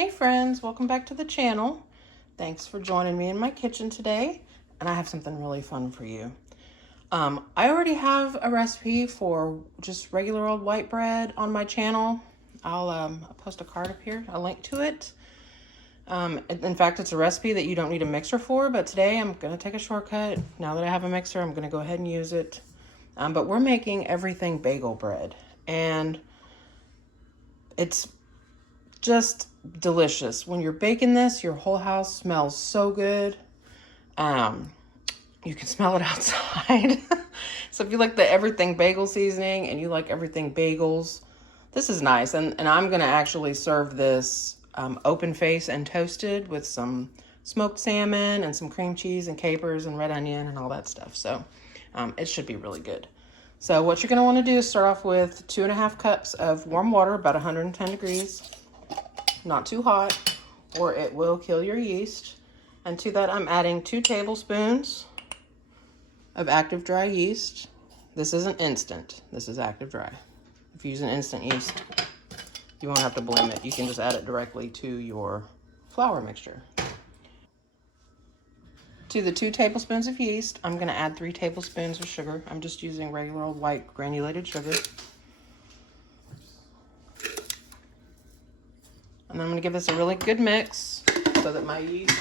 Hey friends, welcome back to the channel. Thanks for joining me in my kitchen today, and I have something really fun for you. I already have a recipe for just regular old white bread on my channel. I'll post a card up here, a link to it. In fact, it's a recipe that you don't need a mixer for, but today I'm gonna take a shortcut. Now that I have a mixer, I'm gonna go ahead and use it. But we're making everything bagel bread, and it's just delicious. When you're baking this, your whole house smells so good. You can smell it outside. So if you like the everything bagel seasoning and you like everything bagels, this is nice. And I'm gonna actually serve this open face and toasted with some smoked salmon and some cream cheese and capers and red onion and all that stuff. So it should be really good. So what you're gonna wanna do is start off with 2.5 cups of warm water, about 110 degrees. Not too hot, or it will kill your yeast. And to that, I'm adding 2 tablespoons of active dry yeast. This isn't instant, this is active dry. If you use an instant yeast, you won't have to blend it. You can just add it directly to your flour mixture. To the 2 tablespoons of yeast, I'm gonna add 3 tablespoons of sugar. I'm just using regular old white granulated sugar. And then I'm gonna give this a really good mix so that my yeast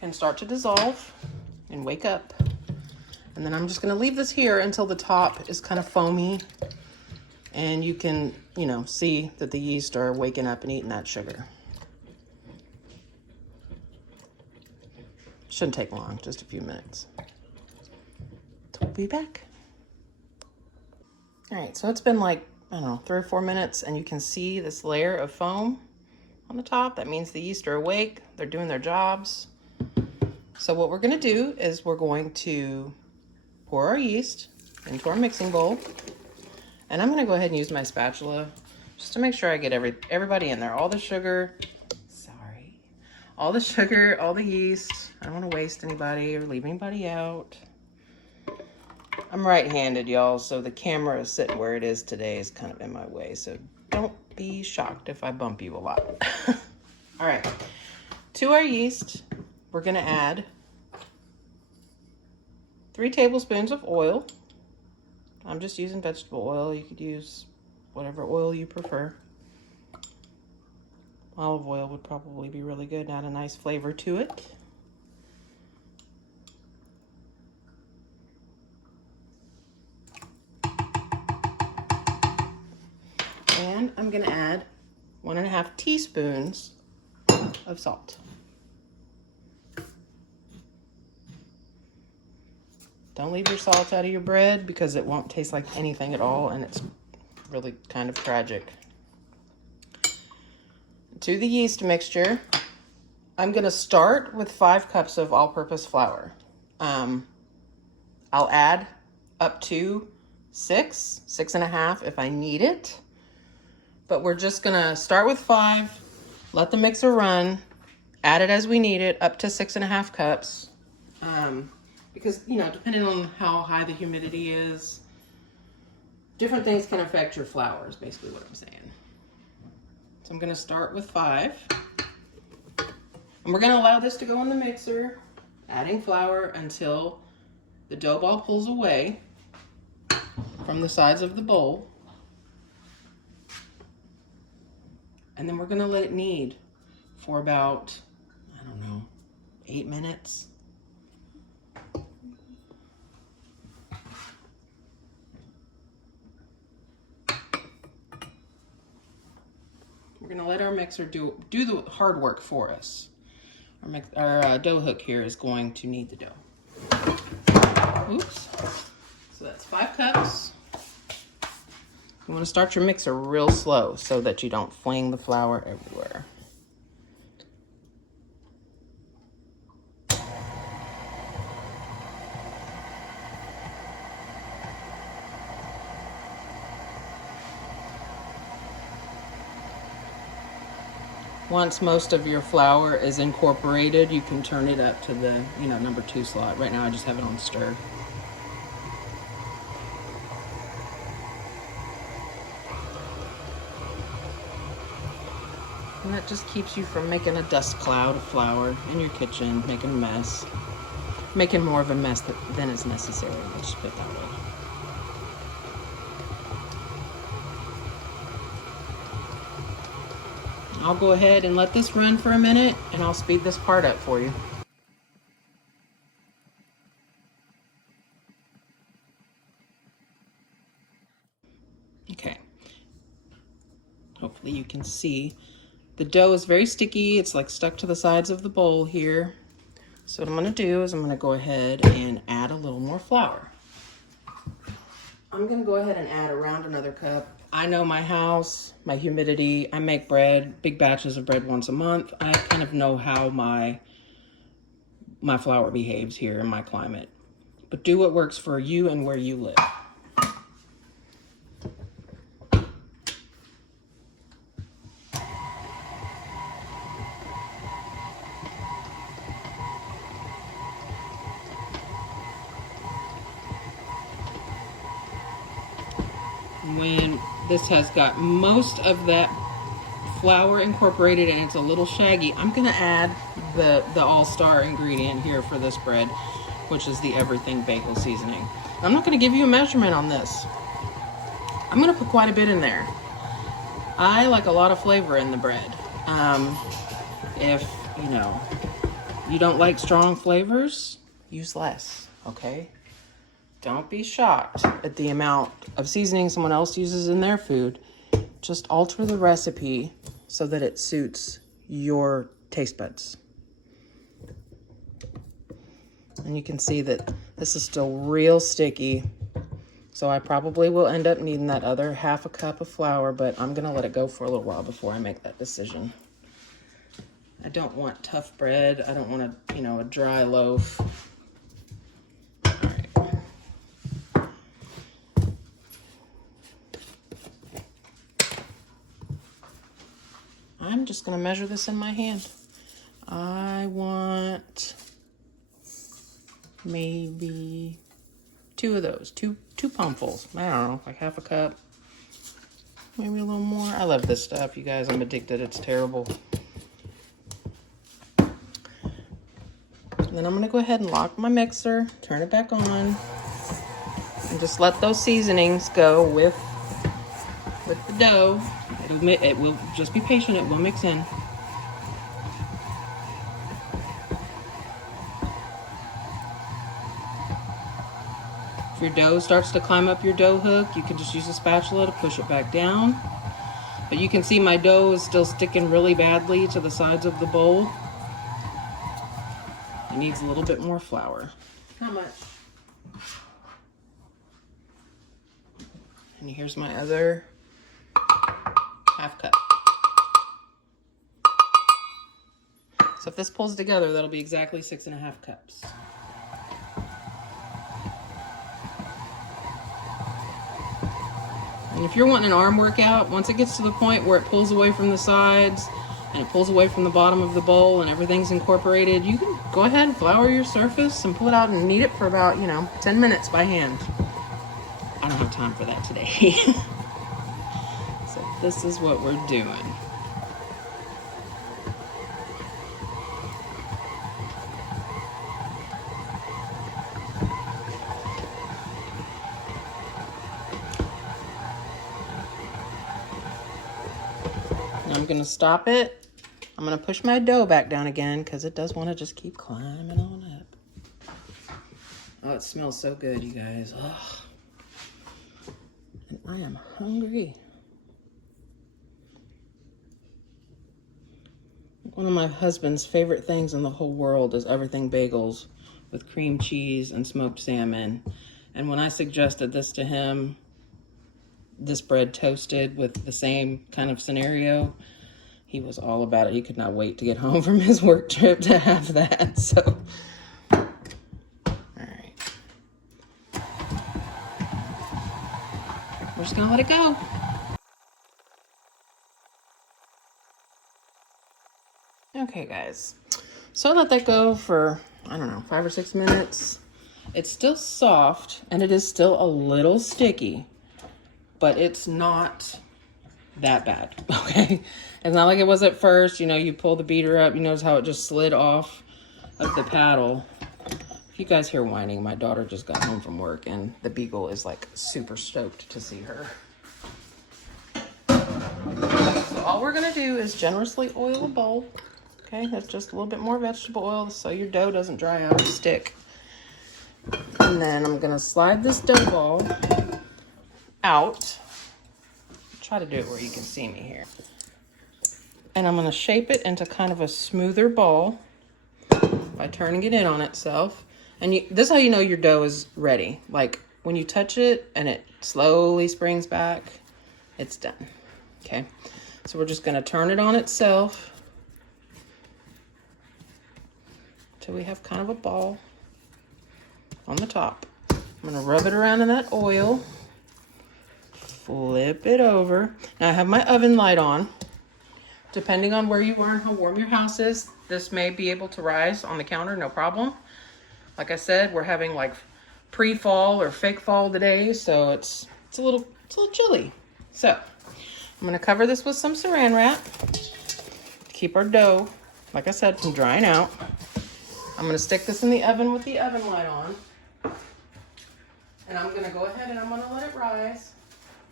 can start to dissolve and wake up. And then I'm just gonna leave this here until the top is kind of foamy and you can, see that the yeast are waking up and eating that sugar. Shouldn't take long, just a few minutes. So we'll be back. All right, so it's been like, 3 or 4 minutes, and you can see this layer of foam on the top. That means the yeast are awake, they're doing their jobs. So what we're gonna do is we're going to pour our yeast into our mixing bowl. And I'm gonna go ahead and use my spatula just to make sure I get everybody in there. All the sugar, all the yeast. I don't wanna waste anybody or leave anybody out. I'm right-handed, y'all, so the camera is sitting where it is today is kind of in my way, so don't be shocked if I bump you a lot. All right, to our yeast, we're gonna add 3 tablespoons of oil. I'm just using vegetable oil. You could use whatever oil you prefer. Olive oil would probably be really good, add a nice flavor to it. And I'm gonna add 1.5 teaspoons of salt. Don't leave your salt out of your bread because it won't taste like anything at all, and it's really kind of tragic. To the yeast mixture, I'm gonna start with 5 cups of all-purpose flour. I'll add up to 6.5 if I need it. But we're just gonna start with 5, let the mixer run, add it as we need it, up to 6.5 cups. Because, depending on how high the humidity is, different things can affect your flour, is basically what I'm saying. So I'm gonna start with 5. And we're gonna allow this to go in the mixer, adding flour until the dough ball pulls away from the sides of the bowl. And then we're gonna let it knead for about, 8 minutes. We're gonna let our mixer do the hard work for us. Our dough hook here is going to knead the dough. Oops. So that's 5 cups. You want to start your mixer real slow so that you don't fling the flour everywhere. Once most of your flour is incorporated, you can turn it up to the, number 2 slot. Right now I just have it on stir. And that just keeps you from making a dust cloud of flour in your kitchen, making a mess. Making more of a mess than is necessary. Let's just put it that way. I'll go ahead and let this run for a minute, and I'll speed this part up for you. Okay. Hopefully you can see. The dough is very sticky. It's like stuck to the sides of the bowl here. So what I'm gonna do is I'm gonna go ahead and add a little more flour. I'm gonna go ahead and add around another cup. I know my house, my humidity, I make bread, big batches of bread once a month. I kind of know how my flour behaves here in my climate. But do what works for you and where you live. When this has got most of that flour incorporated and it's a little shaggy, I'm gonna add the all-star ingredient here for this bread, which is the everything bagel seasoning. I'm not gonna give you a measurement on this. I'm gonna put quite a bit in there. I like a lot of flavor in the bread. If you don't like strong flavors, use less, okay? Don't be shocked at the amount of seasoning someone else uses in their food. Just alter the recipe so that it suits your taste buds. And you can see that this is still real sticky. So I probably will end up needing that other half a cup of flour, but I'm gonna let it go for a little while before I make that decision. I don't want tough bread. I don't want a dry loaf. I'm just gonna measure this in my hand. I want maybe 2 of those, two palmfuls. I don't know, like half a cup, maybe a little more. I love this stuff, you guys. I'm addicted. It's terrible. And then I'm gonna go ahead and lock my mixer, turn it back on, and just let those seasonings go with the dough. It will just be patient. It will mix in. If your dough starts to climb up your dough hook, you can just use a spatula to push it back down. But you can see my dough is still sticking really badly to the sides of the bowl. It needs a little bit more flour. How much? And here's my other half cup. So if this pulls together, that'll be exactly 6.5 cups. And if you're wanting an arm workout, once it gets to the point where it pulls away from the sides and it pulls away from the bottom of the bowl and everything's incorporated, you can go ahead and flour your surface and pull it out and knead it for about, 10 minutes by hand. I don't have time for that today. So this is what we're doing. I'm gonna stop it. I'm gonna push my dough back down again because it does want to just keep climbing on up. Oh, it smells so good, you guys. Oh. And I am hungry. One of my husband's favorite things in the whole world is everything bagels with cream cheese and smoked salmon. And when I suggested this to him, this bread toasted with the same kind of scenario, he was all about it. He could not wait to get home from his work trip to have that. So, all right. We're just gonna let it go. Okay, guys. So I let that go for, 5 or 6 minutes. It's still soft and it is still a little sticky, but it's not that bad, okay? It's not like it was at first. You know, you pull the beater up, you notice how it just slid off of the paddle. If you guys hear whining, my daughter just got home from work and the beagle is like super stoked to see her. So all we're gonna do is generously oil a bowl. Okay, that's just a little bit more vegetable oil so your dough doesn't dry out or stick. And then I'm gonna slide this dough ball out. Try to do it where you can see me here. And I'm gonna shape it into kind of a smoother ball by turning it in on itself. And this is how you know your dough is ready. Like when you touch it and it slowly springs back, it's done. Okay, so we're just gonna turn it on itself till we have kind of a ball on the top. I'm gonna rub it around in that oil, flip it over. Now I have my oven light on. Depending on where you are and how warm your house is, this may be able to rise on the counter, no problem. Like I said, we're having like pre-fall or fake fall today, so it's a little chilly. So I'm gonna cover this with some saran wrap to keep our dough, like I said, from drying out. I'm gonna stick this in the oven with the oven light on. And I'm gonna go ahead and I'm gonna let it rise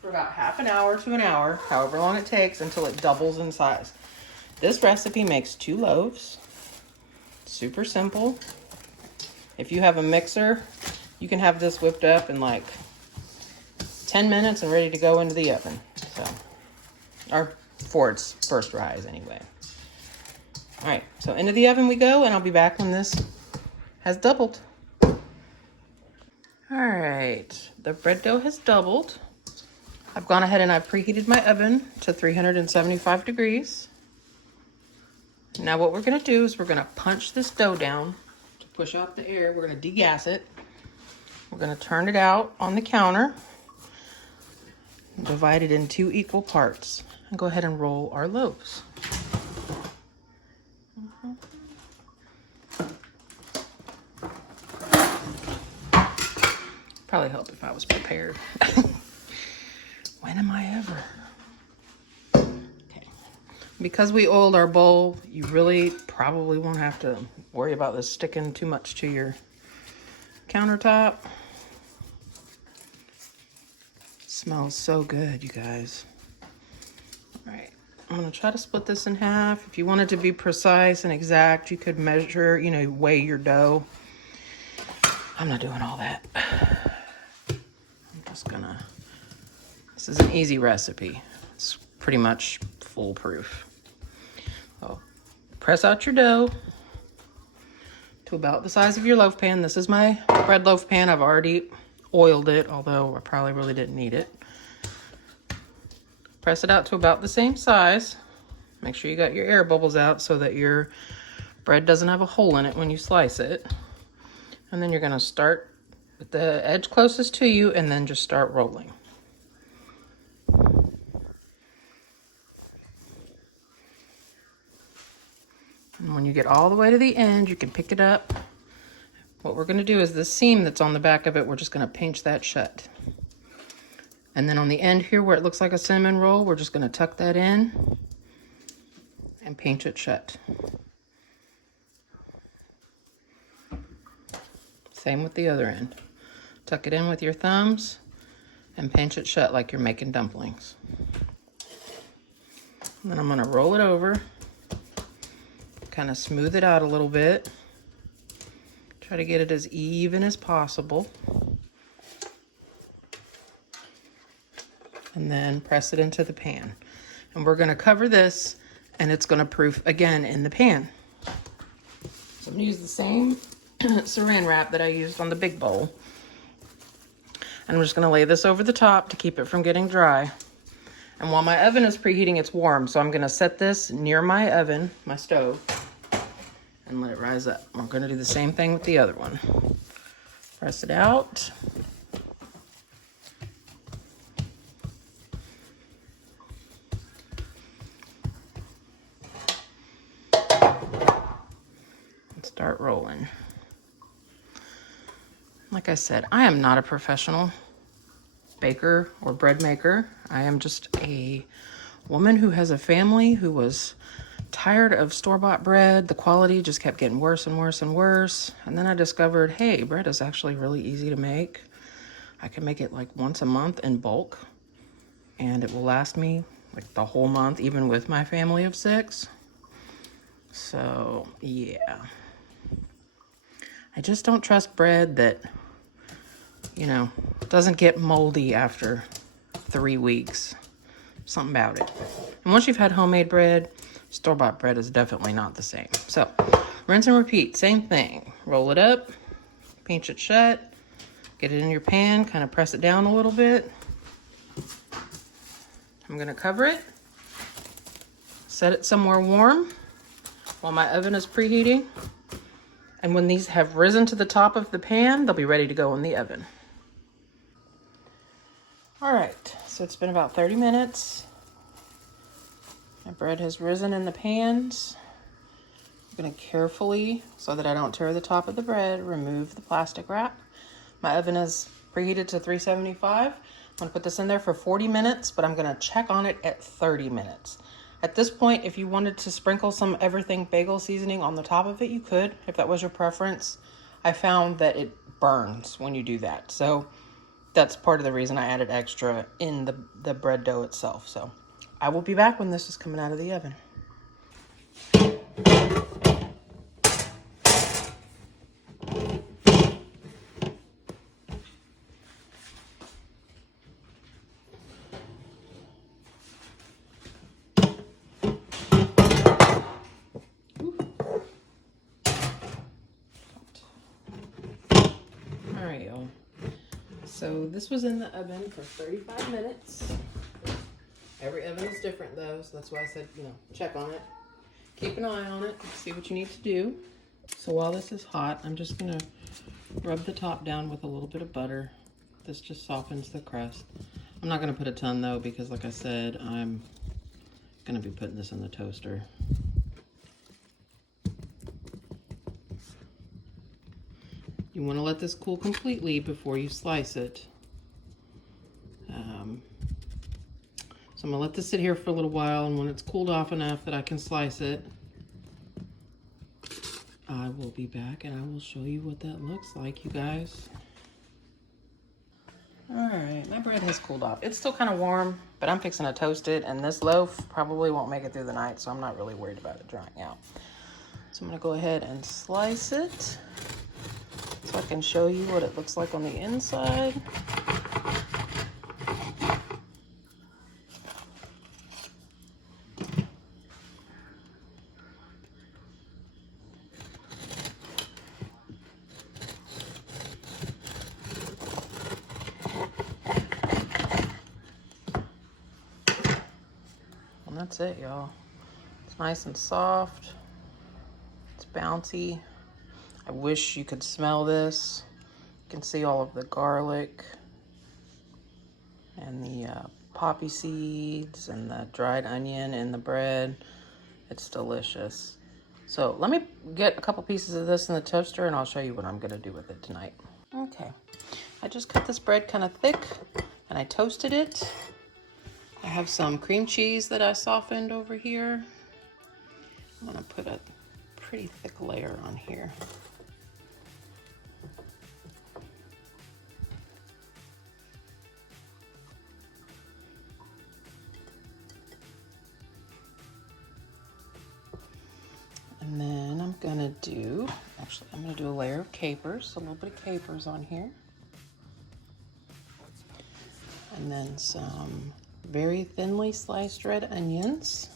for about half an hour to an hour, however long it takes, until it doubles in size. This recipe makes 2 loaves. Super simple. If you have a mixer, you can have this whipped up in like 10 minutes and ready to go into the oven. So, or for its first rise anyway. All right, so into the oven we go, and I'll be back when this has doubled. All right, the bread dough has doubled. I've gone ahead and I've preheated my oven to 375 degrees. Now what we're gonna do is we're gonna punch this dough down to push out the air. We're gonna degas it. We're gonna turn it out on the counter, divide it in 2 equal parts, and go ahead and roll our loaves. Probably help if I was prepared. When am I ever? Okay. Because we oiled our bowl, you really probably won't have to worry about this sticking too much to your countertop. It smells so good, you guys. All right, I'm gonna try to split this in half. If you wanted to be precise and exact, you could measure, you know, weigh your dough. I'm not doing all that. This is an easy recipe. It's pretty much foolproof. So press out your dough to about the size of your loaf pan. This is my bread loaf pan. I've already oiled it, although I probably really didn't need it. Press it out to about the same size. Make sure you got your air bubbles out so that your bread doesn't have a hole in it when you slice it. And then you're gonna start with the edge closest to you and then just start rolling. And when you get all the way to the end, you can pick it up. What we're gonna do is the seam that's on the back of it, we're just gonna pinch that shut. And then on the end here where it looks like a cinnamon roll, we're just gonna tuck that in and pinch it shut. Same with the other end. Tuck it in with your thumbs and pinch it shut like you're making dumplings. And then I'm gonna roll it over, kind of smooth it out a little bit. Try to get it as even as possible. And then press it into the pan. And we're gonna cover this and it's gonna proof again in the pan. So I'm gonna use the same saran wrap that I used on the big bowl. And I'm just gonna lay this over the top to keep it from getting dry. And while my oven is preheating, it's warm. So I'm gonna set this near my oven, my stove, and let it rise up. We're gonna do the same thing with the other one. Press it out. And start rolling. Like I said, I am not a professional baker or bread maker. I am just a woman who has a family who was tired of store-bought bread. The quality just kept getting worse and worse and worse. And then I discovered, hey, bread is actually really easy to make. I can make it like once a month in bulk, and it will last me like the whole month, even with my family of 6. So yeah, I just don't trust bread that, you know, doesn't get moldy after 3 weeks. Something about it. And once you've had homemade bread, store-bought bread is definitely not the same. So rinse and repeat, same thing. Roll it up, pinch it shut, get it in your pan, kind of press it down a little bit. I'm gonna cover it, set it somewhere warm while my oven is preheating. And when these have risen to the top of the pan, they'll be ready to go in the oven. All right, so it's been about 30 minutes. My bread has risen in the pans. I'm gonna carefully, so that I don't tear the top of the bread, remove the plastic wrap. My oven is preheated to 375. I'm gonna put this in there for 40 minutes, but I'm gonna check on it at 30 minutes. At this point, if you wanted to sprinkle some everything bagel seasoning on the top of it, you could, if that was your preference. I found that it burns when you do that. So that's part of the reason I added extra in the bread dough itself. So I will be back when this is coming out of the oven. All right, y'all. So this was in the oven for 35 minutes. Every oven is different though, so that's why I said, you know, check on it. Keep an eye on it, see what you need to do. So while this is hot, I'm just gonna rub the top down with a little bit of butter. This just softens the crust. I'm not gonna put a ton though, because like I said, I'm gonna be putting this in the toaster. You wanna let this cool completely before you slice it. So I'm gonna let this sit here for a little while, and when it's cooled off enough that I can slice it, I will be back and I will show you what that looks like, you guys. All right, my bread has cooled off. It's still kind of warm, but I'm fixing to toast it, and this loaf probably won't make it through the night, so I'm not really worried about it drying out. So I'm gonna go ahead and slice it so I can show you what it looks like on the inside. And that's it, y'all. It's nice and soft. It's bouncy. I wish you could smell this. You can see all of the garlic and the poppy seeds and the dried onion in the bread. It's delicious. So let me get a couple pieces of this in the toaster and I'll show you what I'm gonna do with it tonight. Okay, I just cut this bread kind of thick and I toasted it. I have some cream cheese that I softened over here. I'm gonna put a pretty thick layer on here. And then I'm gonna do a layer of capers, a little bit of capers on here. And then some very thinly sliced red onions.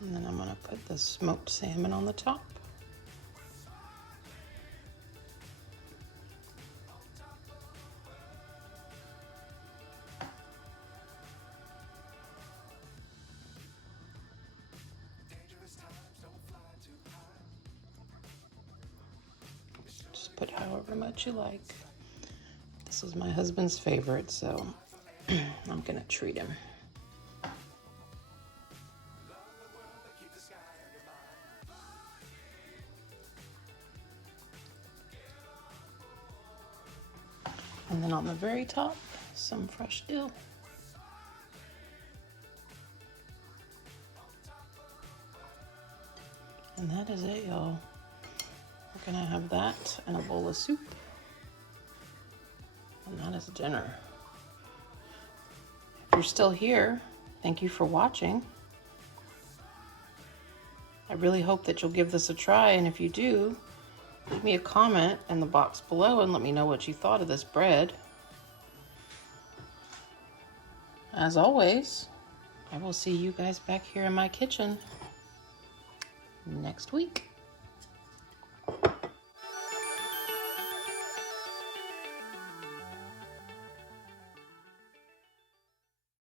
And then I'm gonna put the smoked salmon on the top. Just put however much you like. This is my husband's favorite, so I'm gonna treat him. And then on the very top, some fresh dill. And that is it, y'all. We're gonna have that and a bowl of soup. And that is dinner. If you're still here, thank you for watching. I really hope that you'll give this a try, and if you do, leave me a comment in the box below and let me know what you thought of this bread. As always, I will see you guys back here in my kitchen next week.